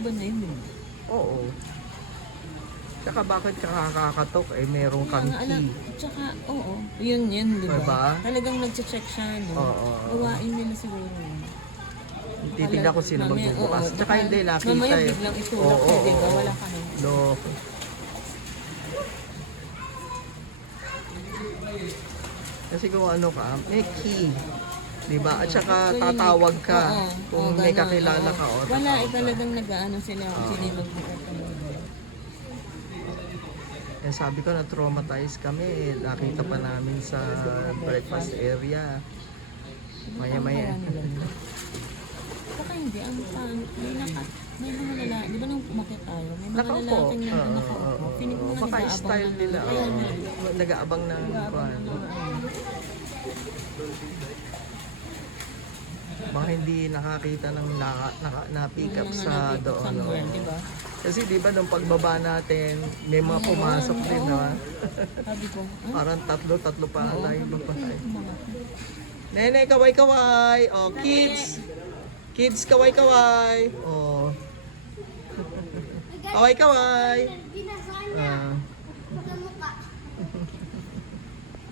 iba na yun. Oo. Tsaka bakit ka kakakatok? Eh, meron kang Mga anak, key. tsaka, oo. Yun, di ba? Diba? Talagang nag-check siya, no? Oo. Gawain nila siguro. Titignan ko sino Mamaya, magbubukas. oo. Tsaka hindi, nakita Mamaya eh. biglang itulak ka, di ba? Wala ka na. Loko. Kasi kung ano ka, may key. Diba? At saka tatawag ka kung may kakilala ka o wala, talagang nag-ano sila kung sino yung magbukas. Eh, sabi ko na traumatize kami. Nakita pa namin sa breakfast area. Maya-maya. Baka hindi, ang pangit. May mga lalaki, di ba nung umakit tayo? May mga lalaking nandun nakaupo. Pinig mo nga Baka nag-aabang style nila. Kaya nga. Nag-aabang ng kwan. Baka hindi nakakita ng na-pick up sa doon. No? Di ba? Kasi di ba nung pagbaba natin, may mga pumasok din, no? Sabi ko, Parang tatlo pa ang tayo babae. Nene, kaway-kaway! Oh, kids! Kids, kaway-kaway! Oh. Kaway-kaway!